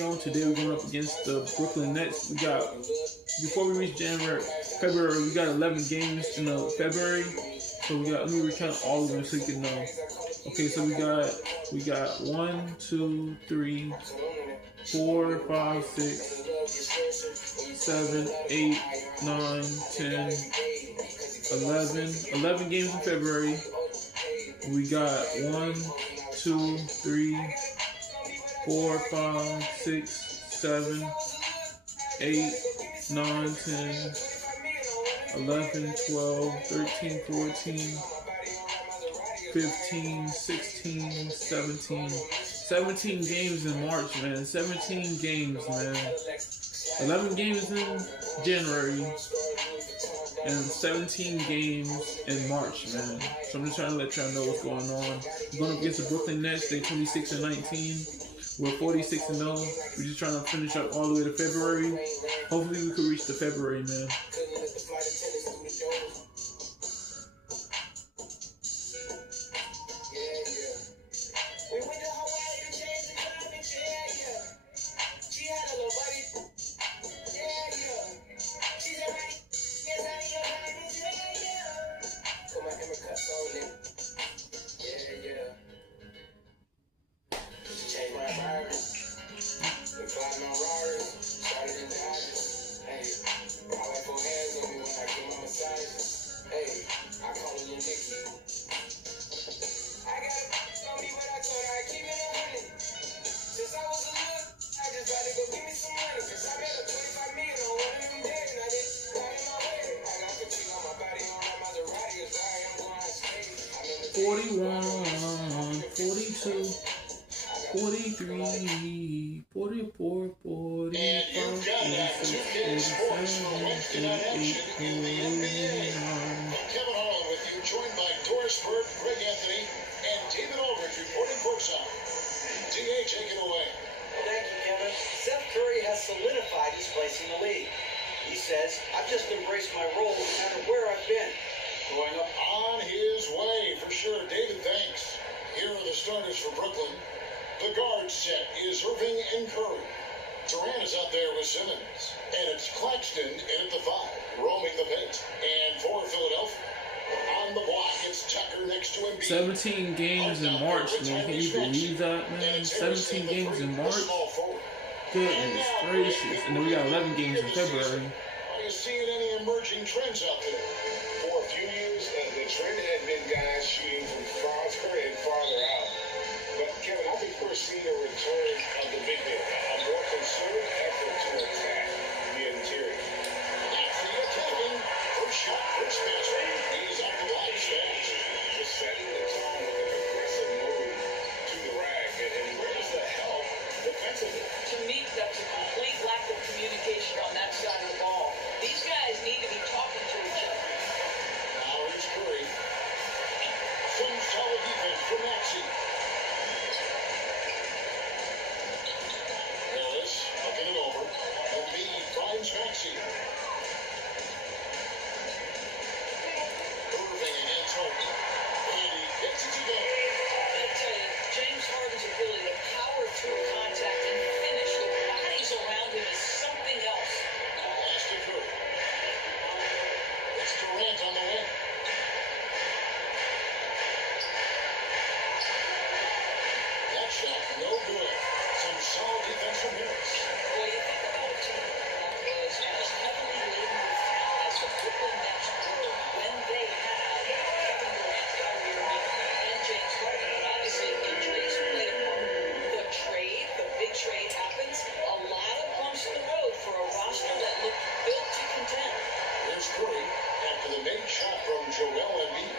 video. Today we're going up against the Brooklyn Nets. We got, before we reach February, we got 11 games in February. So we got, let me recount all of them so you can know. Okay, so we got 1, 2, 3, 4, 5, 6, 7, 8, 9, 10, 11 games in February. We got 1, 2, 3, 4, 5, 6, 7, 8, 9, 10, 11, 12, 13, 14, 15, 16, 17. 17 games in March, man. 17 games, man. 11 games in January. And 17 games in March, man. So I'm just trying to let y'all know what's going on. We're going up against the Brooklyn Nets. They're 26-19. We're 46-0. We're just trying to finish up all the way to February. Hopefully we could reach the February, man. Solidified his place in the league. He says, I've just embraced my role no matter where I've been. Going up on his way, for sure. David, thanks. Here are the starters for Brooklyn. The guard set is Irving and Curry. Durant is out there with Simmons. And it's Claxton in at the 5, roaming the paint. And for Philadelphia, on the block, it's Tucker next to Embiid. 17 games in March, man. Can you believe that, man? 17 games in March? Goodness gracious. And then we got 11 games in February. Are you seeing any emerging trends out there? For a few years, the trend had been guys shooting from farther and farther out. But, Kevin, I think we're seeing a return of the big man, a more concerted effort to attack the interior. That's the attacking. First shot, first pass. He's up the line fast. Just setting the tone with an aggressive move to the rack. And where's the help defensively? To me, that's a complete lack of communication on that side of the ball. These guys need to be talking to each other. Now here's Curry. Some solid defense for Maxey. Harris looking it over. Embiid finds Maxey. Irving against Harden. And he gets it to go. I tell you, James Harden's ability to power through contact and finish with bodies around him is something else. Pass to Curry. It's Durant on the wing. That shot, no good. Some solid defense from Harris. Well, you think about a team that was as heavily laden with talent as the Brooklyn Nets were when they had Kevin Durant, Kyrie Irving, and James Harden. And obviously, injuries played a part. The trade, the big trade happens. A lot of bumps in the road for a roster that looked built to contend. Here's Curry after the big shot from Joel Embiid.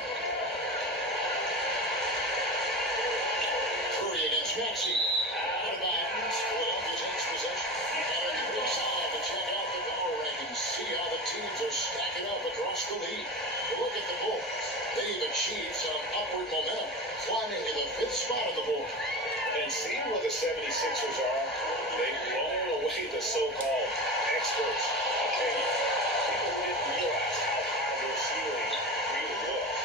Curry against Maxey. Out of bounds. Philadelphia takes possession. And a quick time to check out the power rankings. See how the teams are stacking up across the league. Look at the Bulls. They've achieved some upward momentum, climbing to the 5th spot on the board. And seeing where the 76ers are, they've blown away the so-called experts' opinion. People didn't realize how high their ceiling really was.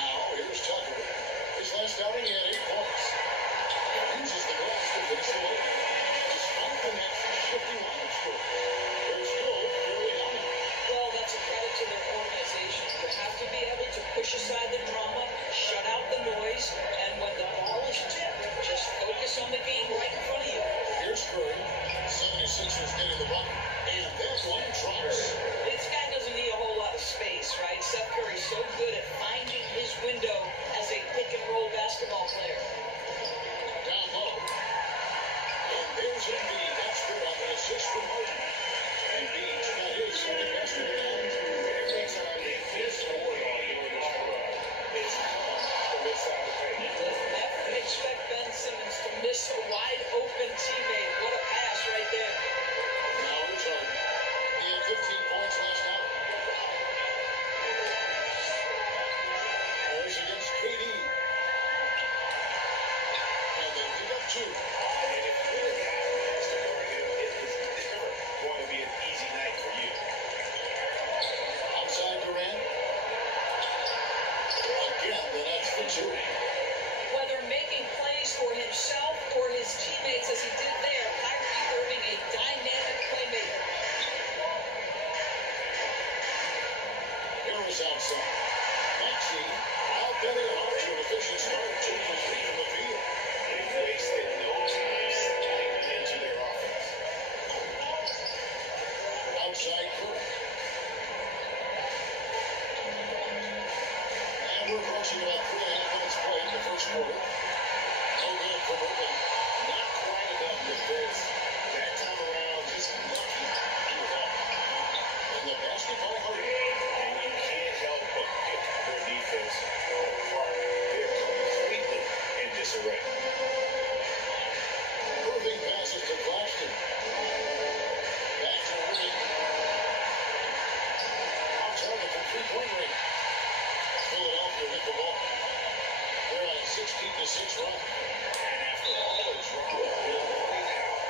Now, here's Tucker. His last outing, he had 8 points. Uses the glass to finish the lead. Despite Here's Curry. 76ers getting the bucket. And that one drops. This guy doesn't need a whole lot of space, right? Seth Curry's so good at finding his window as a pick and roll basketball player. Down low. And there's Embiid. That's good on the assist from Harden. Embiid's got his second basket of the night. Every time they finish scoring on during this run, it's from inside the paint. Never expect Ben Simmons to miss a wide open teammate. What a pass right there. Now it's Harden. He had 15 points last night. There's against KD. And they pick up two. And if you're the guy who has to guard him, it is never going to be an easy night for you. Outside Durant. Again, the Nets for two. Whether making plays for himself or his teammates as he did there, Kyrie Irving a dynamic playmaker. Harris outside. Maxey out there off to an efficient start. 2 for 3 from the field. They've wasted no time settling into their offense. Outside Curry. And we're approaching about 3.5 minutes played in the first quarter. No good for Brooklyn. Not quite enough defense. That time around, just lucky he was off. And the basket by Harden. And you can't help but pick their defense apart. They're completely in disarray. Irving passes to Claxton. Back to Irving. Outside from three-point range. Philadelphia with the ball. They're on a 16-6 run. And after all the drama building out,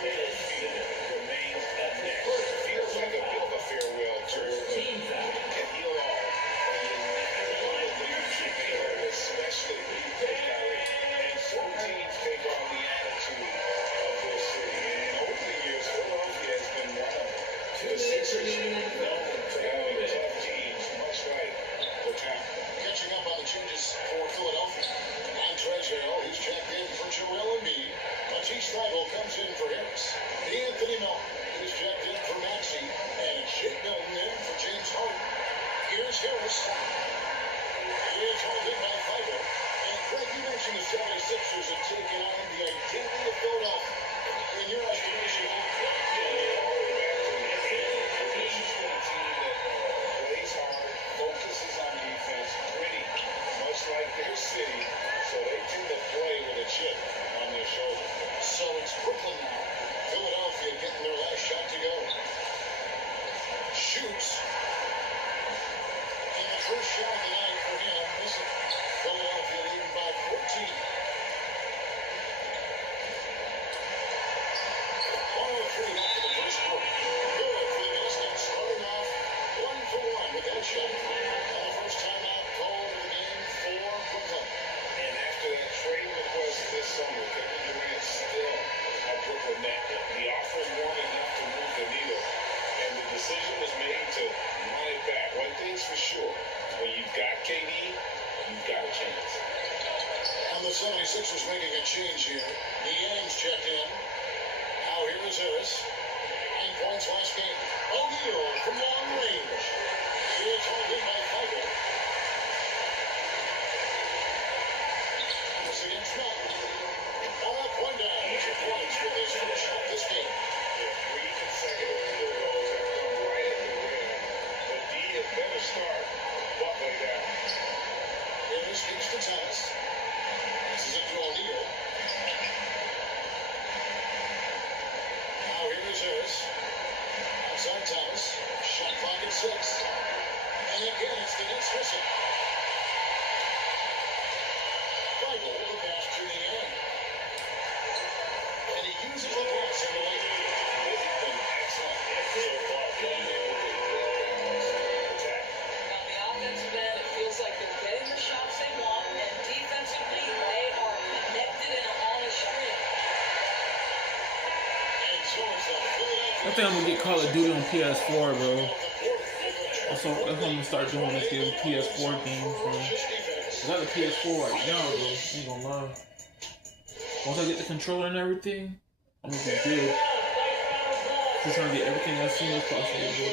Philadelphia remains up next. Feels like a bit of a farewell tour, but you can heal all. But you never want to lose your man, especially when you play Kyrie. And some teams take on the attitude of their city. And over the years, Philadelphia has been one of the Sixers known for having tough teams, much like the town. Catching up on the changes for Philadelphia. Montrezl, he's checked in for Joel Embiid. Matisse Thybulle comes in for Harris. Anthony Melton, he's checked in for Maxey. And Shake Milton in for James Harden. Here's Harris. Here's Harden by Thybulle. And Greg, you mentioned the 76ers have taken on the identity of Philadelphia. In your estimation, like their city, so they tend to play with a chip on their shoulder. so it's Brooklyn now. Philadelphia getting their last shot to go. Shoots. And the first shot of the night for him. Listen, Philadelphia leading by 14. 103 left in the first quarter. Good for the Pistons, starting off 1 for 1 with that shot. And the first time out called in the game for Brooklyn. And after that trade request this summer, Kevin Durant still a Brooklyn net. The offer weren't enough to move the needle, and the decision was made to run it back. One thing's for sure, when you've got KD, you've got a chance. And the 76ers making a change here. Niang's checked in. Now here is Harris. 9 points last game. O'Neal from long range. Here's Harden by Thybulle. This against Melton. Now up one down. 2 points with his first shot this game. Yeah, 3 consecutive field goals have come right at the rim. The D had better start buckling down. Harris gives to Thomas. This is it to O'Neal. Now here is Harris. Outside Thomas. Shot clock at 6. And again, it's the Nets missing. Thybulle, the pass to the end. And he uses the pass in the lane. They've been excellent so far from the attack. On the offensive end, it feels like they're getting the shots they want, and defensively, they are connected and on a string. And so it's the Philadelphia. I think I'm gonna get Call of Duty on PS4, bro. That's what I'm gonna start doing. Is getting PS4 games, bro. I got the PS4 right now, bro. I ain't gonna lie. Once I get the controller and everything, I'm gonna be good. Just trying to get everything as soon as possible, bro.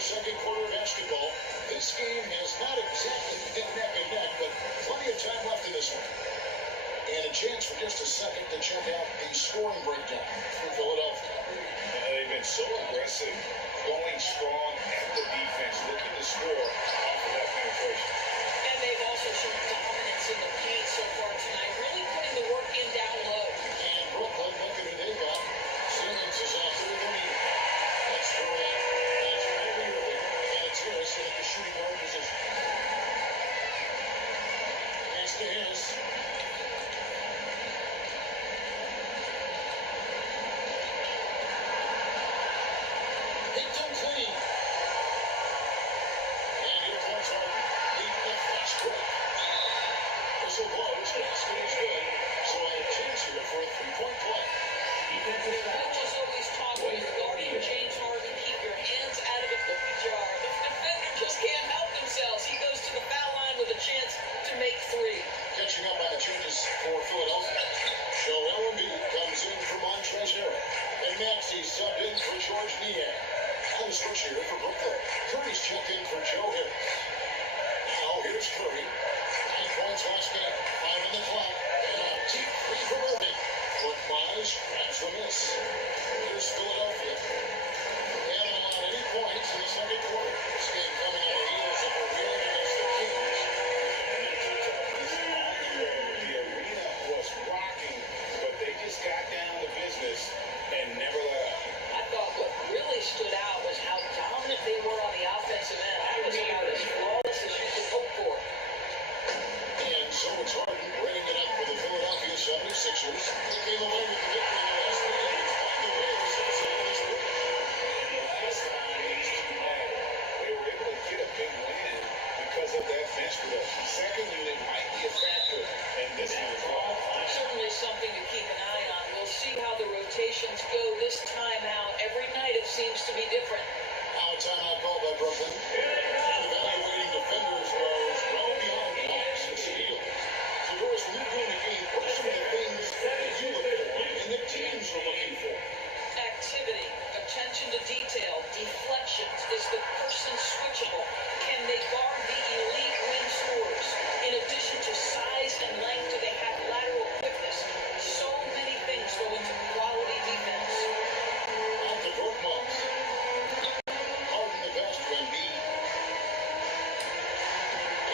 Second quarter basketball. This game has not exactly been neck and neck, but plenty of time left in this one. And a chance for just a second to check out the scoring breakdown for Philadelphia. They've been so aggressive, going strong at the defense, looking to score off of that penetration. And they've also shown dominance in the paint so far tonight, really putting the work in down low. And Brooklyn, look at who they got. Simmons is out there with him. That's Durant. That's Kyrie Irving. And it's Harris in the shooting guard position. Pass to Harris. Hit them clean. And here comes Harden. Leading the fast break. Whistle blows. Basket is good. So a chance here for a three-point play. Coaches always talk when you're guarding James Harden, keep your hands out of the cookie jar. The defender just can't help themselves. He goes to the foul line with a chance to make three. Catching up on the changes for Philadelphia. Joel Embiid comes in for Montrezl Harrell. And Maxey subbed in for George Niang. On the switch here for Brooklyn. Curry's checked in for Joe Harris. Now here's Curry. 9 points last game. 5 on the clock. And a deep three from Irving. But Miles grabs the miss. Here's Philadelphia. They haven't allowed any points in the second quarter. This game coming on the heels of a win against the Kings. The arena was rocking, but they just got down to business and never let up. I thought what really stood out was how dominant they were on the offensive end. That was about as flawless as you could hope for. And so it's Harden bringing it up for the Philadelphia 76ers. They came away with the victory in the last meeting. Despite the way the Sixers this week. And the last time these two met, they were able to get a big win because of that bench production. Second unit might be a factor in this one as well. Certainly something to keep an eye on. We'll see how the rotations go this time out. Every night it seems to be different. Now a timeout called by Brooklyn. Evaluating defenders goes well beyond blocks and steals. So Doris, when you're doing the game, what are some of the things that you look for and the teams are looking for? Activity, attention to detail, deflections. Is the person switchable? Can they guard the elite wing scorers? In addition to size and length, do they have lateral quickness? So many things go into quality defense. Out to Dortmund. Harden the pass to Embiid.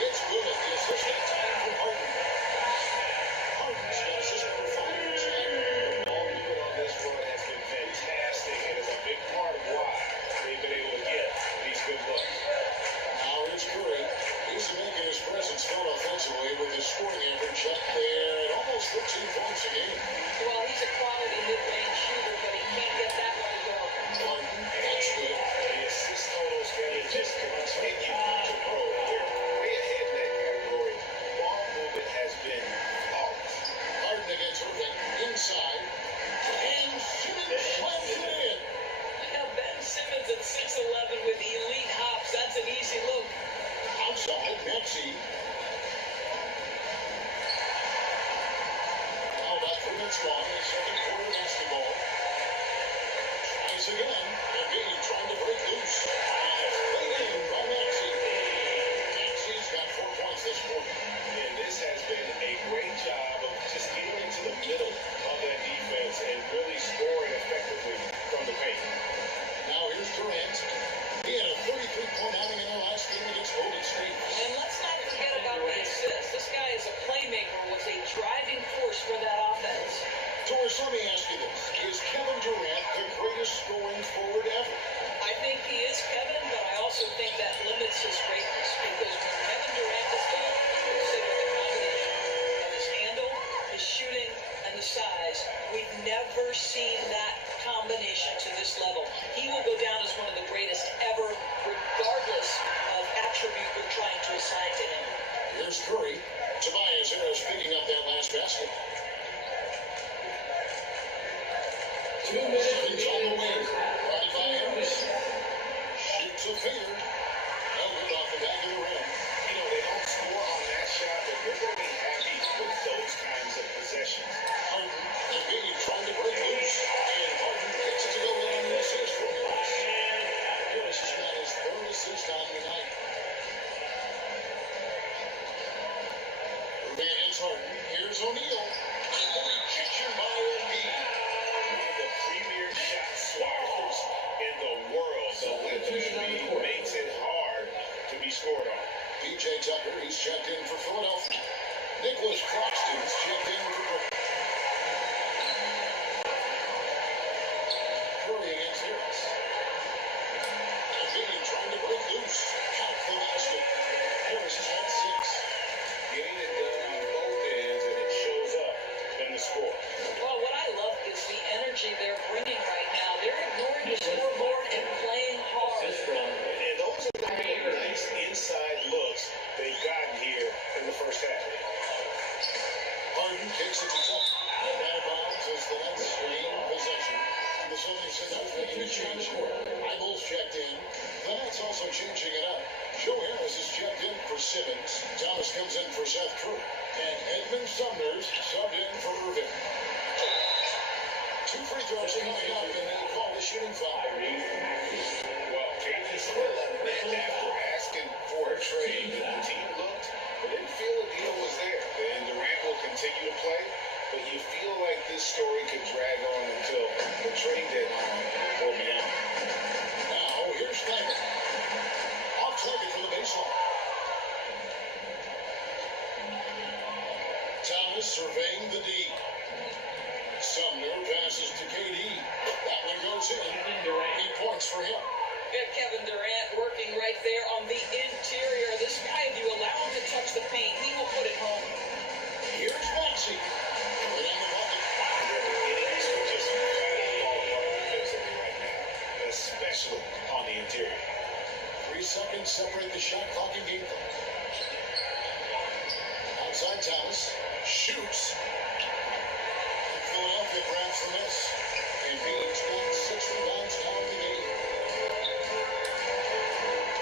It's good at the assist that time for Harden. Harden's got assist number 5 tonight. All movement on this run has been fantastic and is a big part of why they've been able to get these good looks. Now here's Curry. He's making his presence felt offensively with his scoring average up there at almost 15 points a game. Well, he's a quality mid-range shooter, but he can't get that one to go. Harden, that's good. The assist totals can just continue to grow. They're way ahead in that category. Ball movement has been flawless. Harden against Irving. Inside. And Simmons slams it in. Now Ben Simmons at 6'11" with elite hops. That's an easy look. Outside, Maxey. Now about 3 minutes long in the second quarter basketball. Tries again. Embiid trying to break loose. And it's laid in by Maxey. Maxey's got 4 points this quarter. And this has been a great job of just getting into the middle of that defense and really scoring effectively from the paint. Now here's Durant. He had a 33-point outing in their last game against Golden State. And let's not forget about the assist. This guy is a playmaker, was a driving force for that offense. Doris, let me ask you this. Is Kevin Durant the greatest scoring forward ever? I think he is Kevin, but I also think that limits his greatness because when Kevin Durant is good, consider the combination of his handle, his shooting, and the size. We've never seen that combination to this level. He will go down as one of the greatest ever, regardless of attribute we're trying to assign to him. Here's Curry. Tobias Harris picking up that last basket. 2 minutes on the wing. Brought by Harris. Shoots a finger. No good off the back of the rim. You know, they don't score on that shot, but you're going to be happy with those kinds of possessions. Harden, Embiid trying to break loose. And 76ers making a change. Eibels checked in. The Nets also changing it up. Joe Harris is checked in for Simmons. Thomas comes in for Seth Curry. And Edmund Sumner's subbed in for Irving. 2 free throws coming up, and they call the shooting foul. Well, KD split a bit after asking for a trade. The team looked, but didn't feel a deal was there. And Durant will continue to play, but you feel like this story could drag on until the trade deadline or beyond. Now, here's Snyder. Off target from the baseline. Thomas surveying the D. Sumner passes to KD. That one goes in. He points for him. Got Kevin Durant working right there on the interior. This guy, if you allow him to touch the paint, he will put it home. Here's Maxey. Right on the bucket. It is just flat out ball defensively right now, especially on the interior. 3 seconds separate the shot clock and game clock. Outside Thomas. Shoots. Philadelphia grabs the miss. And Beach got 6 rebounds now in the game.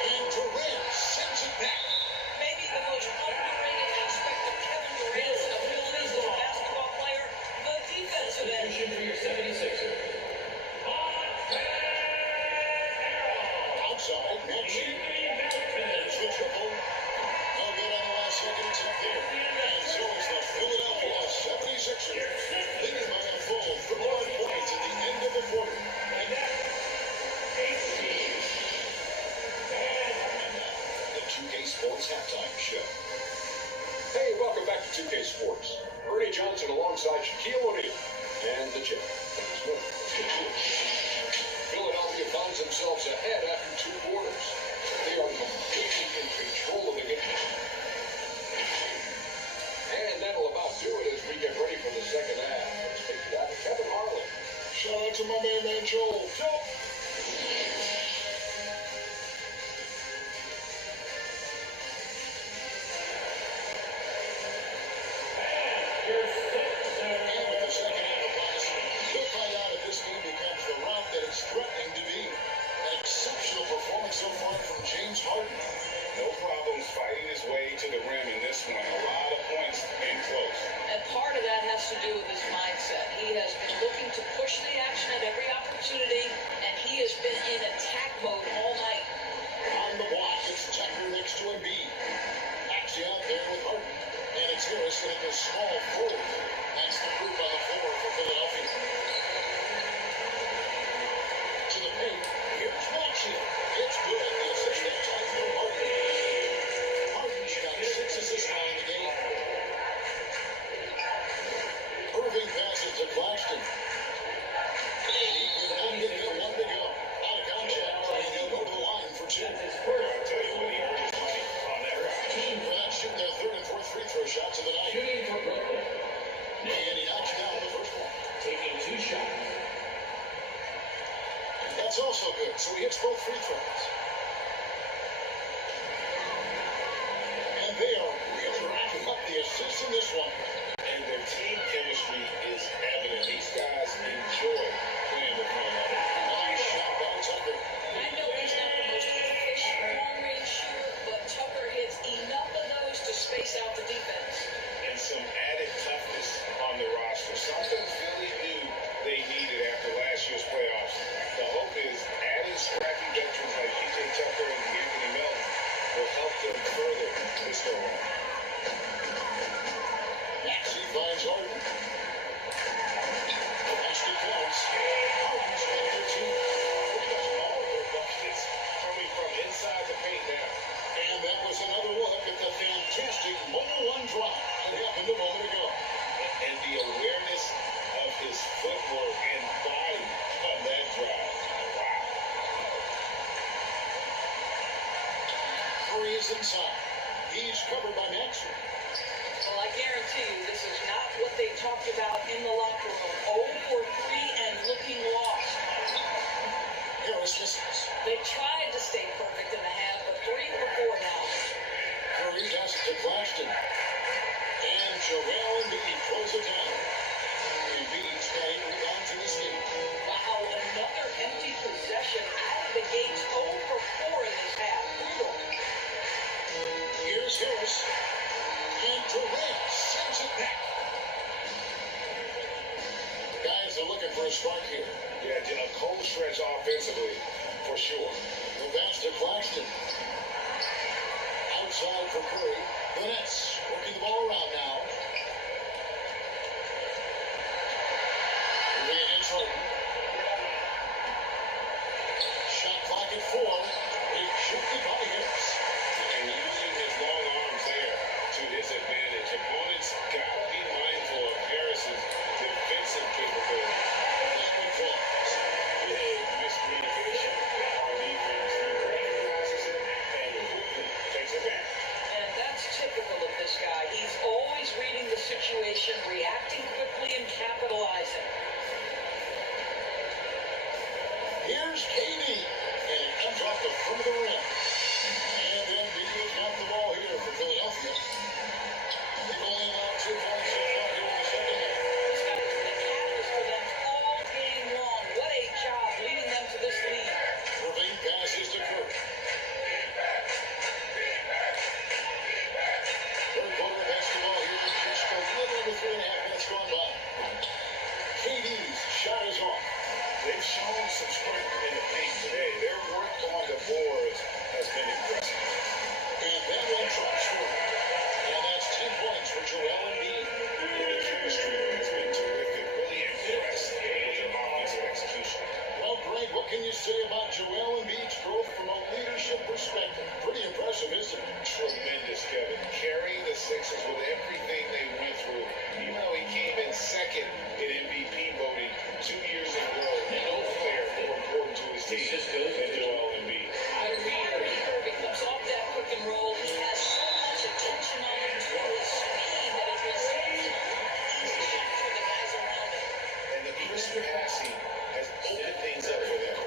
And Durant sends it back. Maybe the most underrated aspect of Kevin Durant's abilities as a basketball player, the defensive end. For your 76er. Outside, Maxey. There's the triple. No good on the last second attempt there. And so is the Philadelphia 76ers. Leading by a full 31 points at the end of the quarter. And now, the 2K Sports Halftime Show. Hey, welcome back to 2K Sports. Ernie Johnson alongside Shaquille O'Neal and the Chip. Philadelphia finds themselves ahead after 2 quarters. They are completely in control of the game. And that'll about do it as we get ready for the second half. Let's take it out to Kevin Harlan. Shout out to my man Joel. Joel. And with the second half upon us, we'll find out if this game becomes the route that it's threatening to be. An exceptional performance so far from James Harden. No problems fighting his way to the rim in this one. A lot of points and close. And part of that has to do with his mindset. He has been looking to push the action at every opportunity, and he has been in attack mode all night. On the block, it's Tucker next to Embiid. Maxey out there with Harden. And it's Harrison at the small forward. That's the group on the floor for Philadelphia. To the paint, here's Maxey. It's good. The assist that time for Harden. Harden's got 6 assists now in the game. Irving passes to Claxton. And he could not get that one to go. Out of contact, and he'll go to the line for 2. I'll tell you what, he earned his money on that ride. For that shooting their 3rd and 4th free throw shots of the night. Shooting for Brooklyn. And he knocks down the first one. Taking 2 shots. That's also good. So he hits both free throws. And they are really racking up the assists in this one. And their team chemistry is evident. These guys enjoy playing with one another. Nice shot by Tucker. I know he's not the most efficient long-range shooter, but Tucker hits enough of those to space out the defense. And some added toughness on the roster. Something Philly knew they needed after last year's playoffs. The hope is adding scrappy veterans like PJ Tucker and Anthony Melton will help them further this go on. Maxey finds Harden. Basket counts. Harden's got 13. All of their buckets coming from inside the paint now. And that was another look at the fantastic mobile 1 drop that happened a moment ago. And the awareness of his footwork and body on that drive. Wow. 3 is inside. He's covered by Maxey. Well, I guarantee you, this is not what they talked about in the locker room. 0 for 3 and looking lost. Harris misses. They tried to stay perfect in the half, but 3 for 4 now. Curry passes to Claxton. And Joel Embiid throws it down. Embiid's got 8 rebounds in this game. Wow, offensively, for sure. The pass to Claxton. Outside for Curry. The Nets working the ball around now. Moving against Harden. Shot clock at 4. Rejected by Harris. And using his long arms there to his advantage. Opponents got to be mindful of Harris's defensive capability. Big miscommunication. Our defense recognizes it and quickly takes it back. And that's typical of this guy. He's always reading the situation, reacting quickly, and capitalizing. Here's KD. And it comes off the front of the rim. And then Embiid got the ball here for Philadelphia. They've only allowed 2 points so far here in the second half. This guy was the catalyst for them all game long. What a job leading them to this lead. Irving passes to Curry. Third quarter basketball here. Just a little over 3.5 minutes gone by. KD's shot is off. They've shown some strength in the paint today. Their work on the boards has been impressive. And that one drops for him. And that's 10 points for Joel Embiid. The chemistry has been terrific. Really impressed with their offensive execution. Well, Greg, what can you say about Joel Embiid's growth from a leadership perspective? Pretty impressive, isn't it? Tremendous, Kevin. Carrying the Sixers with everything they went through. Even though he came in second in MVP voting 2 years in a row, no player more important to his team than Joel Embiid. The reader, Irving comes off that pick and roll. He has so much attention on him for his speed that it was easy for the guys around him. And the crisp passing has opened things up for them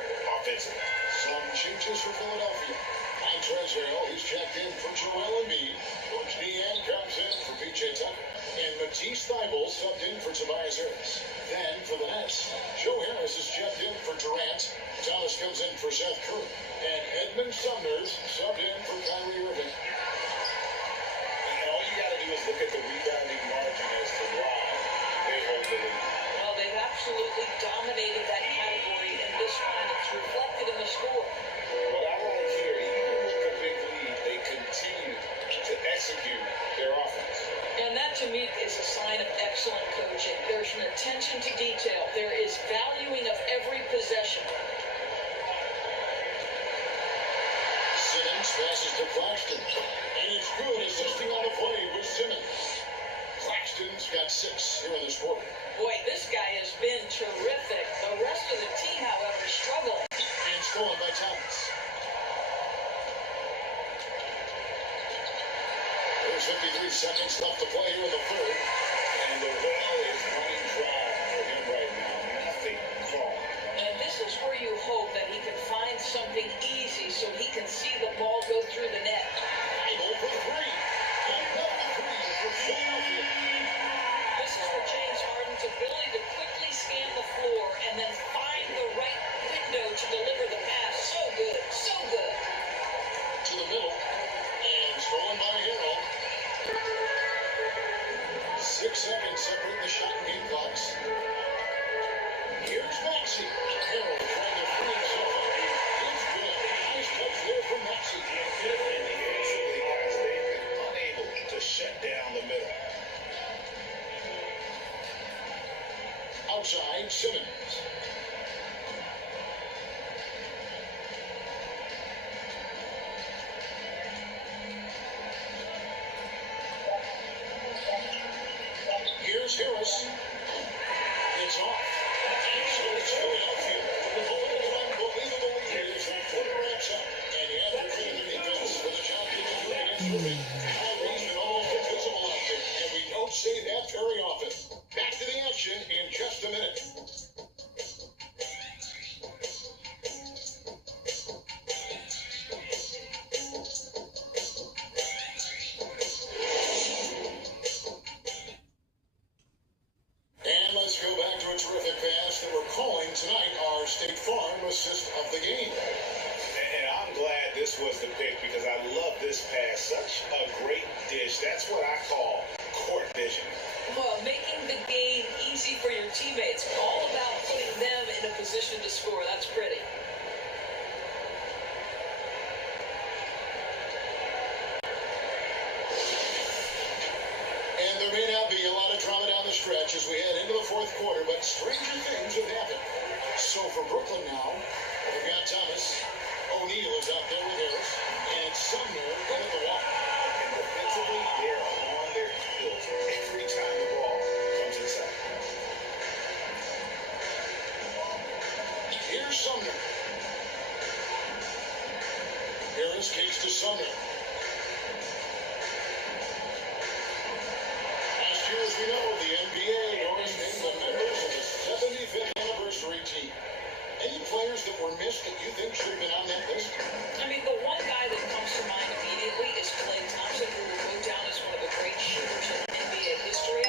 offensively. Some changes for Philadelphia. Montrezl, he's checked in for Joel Embiid. Coach Deanne comes in for PJ Tucker. And Matisse Thybulle subbed in for Tobias Harris. Then for the Nets, Joe Harris is checked in for Durant. Thomas comes in for Seth Curry. And Edmund Sumner's subbed in for Kyrie Irving. And all you got to do is look at the rebounding margin as to why they hold the lead. Well, they've absolutely dominated that category in this one. It's reflected in the score. What I like here, even with the big lead, they continue to execute their offense. And that, to me, is a sign of excellent coaching. There's an attention to detail. There is valuing of every possession. Simmons passes to Claxton. And it's good, assisting on the play with Simmons. Claxton's got 6 here in this quarter. Boy, this guy has been terrific. The rest of the team, however, struggling. And stolen by Thomas. There's 53 seconds left to play here in the third. And the well is running dry for him right now. Nothing called. And this is where you hope that he can find something easy so he can see the ball go through the net. Idle for 3. Another 3 for Philadelphia. This is where James Harden's ability to quickly scan the floor and then find the right window to deliver the pass. So good, so good. To the middle. And stolen by Harrell. 6 seconds separating the shot and game clocks. Here's Maxey. Harrell trying to free himself up. It's good. Nice touch there from Maxey. And defensively, guys, they've been unable to shut down the middle. Outside, Simmons. Here's Harris. It's off. And so it's Philadelphia. With a little unbelievable lead as the quarter wraps up. And you have to credit the defense for the job they can do against Irving. Kyrie's been almost invisible out there. And we don't say that very often. Back to the action in just a minute. And let's go back to a terrific pass that we're calling tonight our State Farm assist of the game. And I'm glad this was the pick because I love this pass. Such a great dish. That's what I call court vision. Well, making the game easy for your teammates. All about putting them in a position to score. That's pretty. stranger things have happened. So for Brooklyn now, they've got Thomas. O'Neal is out there with Harris. And Sumner in at the wall. And defensively, they're on their heels every time the ball comes inside. Here's Sumner. Harris kicks to Sumner. Last year, as we know, the NBA was named the members of the 75th anniversary team. Any players that were missed that you think should have been on that list? I mean, the one guy that comes to mind immediately is Klay Thompson, who will go down as one of the great shooters in NBA history.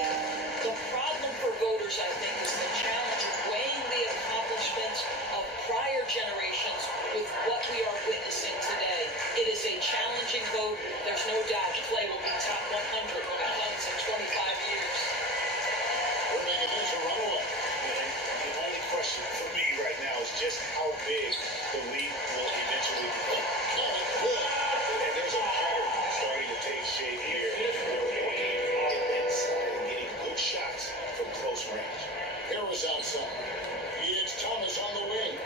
The problem for voters, I think, is the challenge of weighing the accomplishments of prior generations with what we are witnessing today. It is a challenging vote. There's no doubt Klay will be top 100 when it comes in 25 years. We're making this a runaway. The only question for me right now is just how big the league will eventually become. And there's a pattern starting to take shape here. Getting inside and getting good shots from close range. Harris outside. It's Thomas on the wing.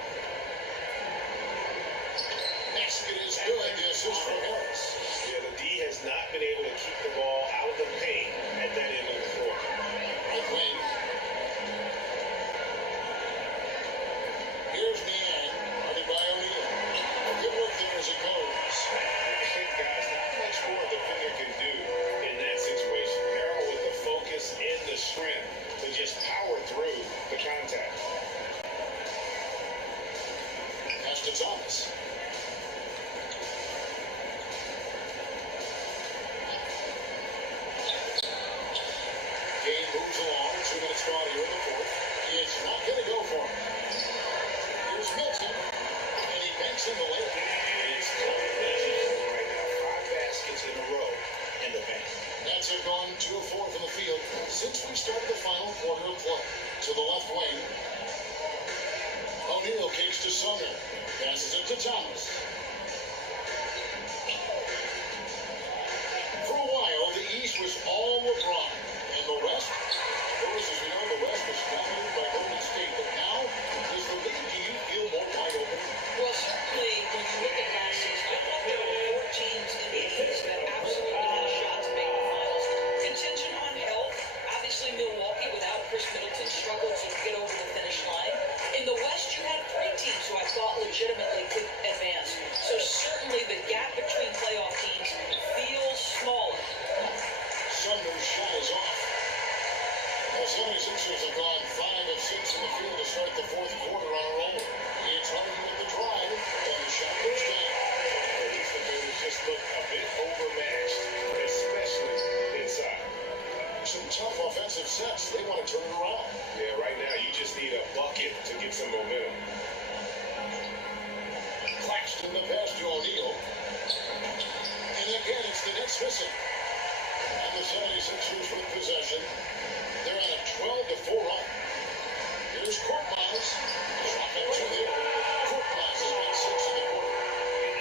Basket is good. This is from Harris. Yeah, the D has not been able to keep the ball out of the paint at that end of the floor. Right wing. Here's Niang. Running by O'Neal. Good work there as it goes. Guys, not much more a defender can do in that situation. Harrell with the focus and the strength to just power through the contact. Pass to Thomas. Game moves along. 2 minutes gone here in the fourth. It's not going to go for him. Here's Milton. And he banks in the layup. It's coming easy for him right now. 5 baskets in a row in the bank. Nets have gone 2 of 4 from the field since we started the final quarter of play. To the left wing. O'Neal kicks to Sumner. Passes it to Thomas. For a while, the East was all LeBron. And the West, as we know, the West was dominated by Golden State. But now, does the league, do you feel more wide open? Well, certainly, when you look at last season, I thought there were 4 teams in the East that absolutely had a shot to make the finals. Contingent on health, obviously Milwaukee without Chris Middleton struggled to get over the finish line. In the West, you had 3 teams who I thought legitimately could advance. So certainly the gap between playoff teams feels smaller. Sumner's shot is off. The 76ers have gone 5 of 6 in the field to start the fourth quarter on a roll. It's Harden with the drive, and the shot goes down. These defenders just look a bit overmatched, especially inside. Some tough offensive sets. They want to turn it around. Yeah, right now you just need a bucket to get some momentum. Claxton the pass to O'Neal. And again, it's the Nets missing. And the 76ers with possession. They're on a 12-4 run. Here's Korkmaz. Drop it to there. Korkmaz has got 6 in the quarter.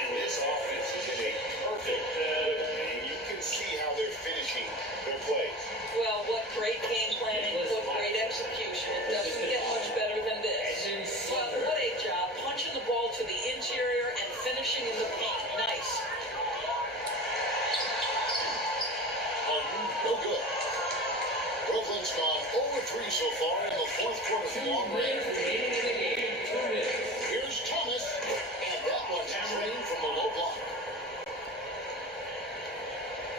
And this offense is in a perfect rhythm. And you can see how they're finishing their plays. Well, what great game planning, what great execution. It doesn't get much better than this. Well, what a job. Punching the ball to the interior and finishing in the paint. Nice. Harden, no good. Brooklyn's gone over 3 so far in the fourth quarter from long range. Here's Thomas, and that one's drained from the low block.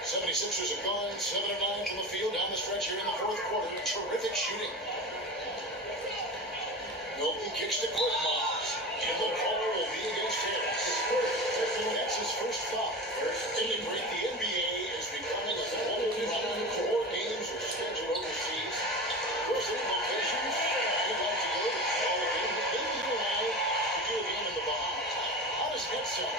76ers have gone 7 of 9 from the field down the stretch here in the fourth quarter. Terrific shooting. Milton kicks to Korkmaz, and the call will be against Harris. That's his first foul. Integrate the NBA is becoming a global run. 4 games are scheduled overseas. Those are locations you'd like to go to. All of them. Maybe you and I could do a game in the Bahamas. How does that sound?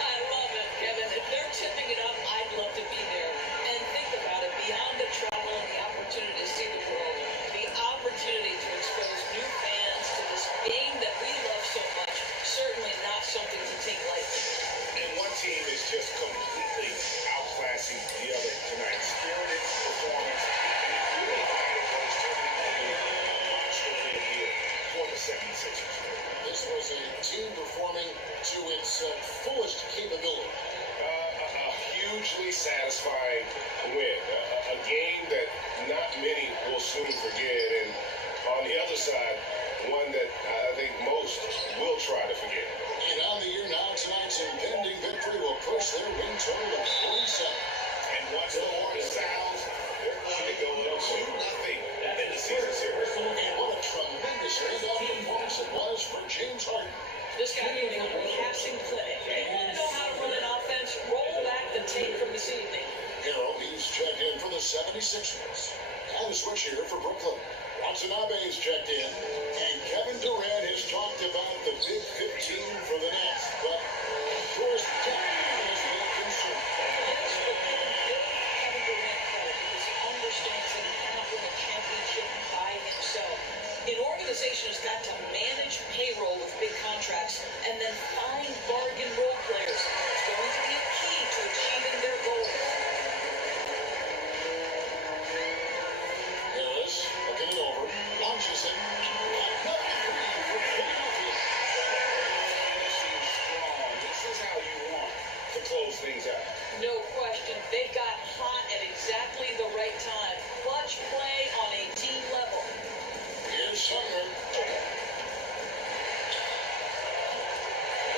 I love it, Kevin. If they're tipping it up, I'd love to be there. And think about it, beyond the travel and the opportunity to see the world, the opportunity to expose new fans to 76ers. This was a team performing to its fullest capability. A hugely satisfying win. A game that not many will soon forget. And on the other side, one that I think most will try to forget. And on the year now, tonight's impending victory will push their win total of 47. And once the horn sounds, they're going to go up 2-0 in the season series. And what a tremendous leadoff performance it was for James Harden. This guy putting on a passing clinic. They want to know how to run an offense. Roll back the tape from this evening. Harold, he's checked in for the 76ers. And a switch here for Brooklyn. Watanabe is checked in. And Kevin Durant has talked about the Big 15 for the Nets. But, of course, depth is the concern. Yes, but then give Kevin Durant credit because he understands that he cannot win a championship by himself. An organization has got to manage payroll with big contracts and then find bargain role players. It's going to be a key to achieving their goals. Harris looking it over. Launches it. Another three for Philadelphia. Finishing strong. This is how you want to close things out. No question. They got hot at exactly the right time. Clutch play on a team level. Here's Sumner.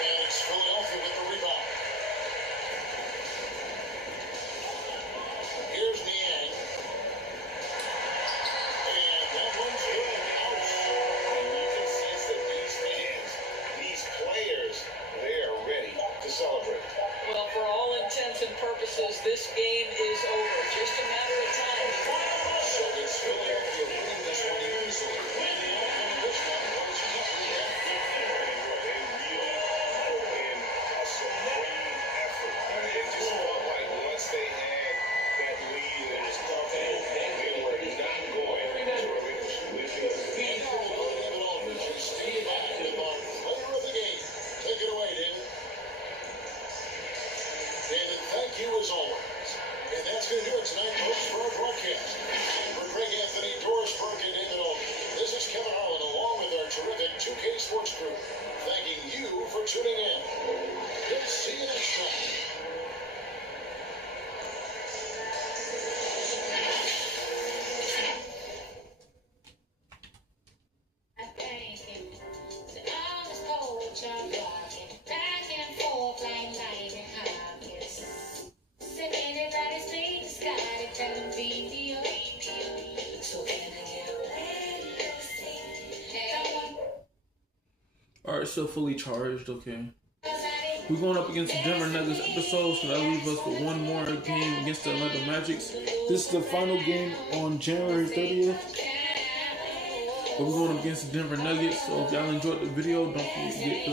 And it's Philadelphia with the rebound. Here's Niang. And that one's in. Out. And you can sense that these fans, these players, they are ready to celebrate. Well, for all intents and purposes, this game is over. Just a matter of time. So it's Philadelphia winning this one easily. And the outcome of this one was equally that. They really put in a supreme effort. It just felt like once they had that lead, it was comfortable. They were not going to relinquish. And now we'll have it all for Steve Adams, our player of the game. Take it away, David. David, thank you as always. And that's going to do it tonight, folks, for our broadcast. For Greg Anthony, Doris Burke, and David Oldham, this is Kevin Harlan along with our terrific 2K Sports crew, thanking you for tuning in. We'll see you next time. Alright, so fully charged, okay. We're going up against the Denver Nuggets episode, so that leaves us with one more game against the Atlanta Magics. This is the final game on January 30th. But we're going up against the Denver Nuggets, so if y'all enjoyed the video, don't forget to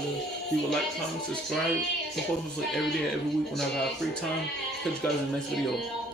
leave a like, comment, subscribe. I'm posting this like every day, every week when I got free time. Catch you guys in the next video.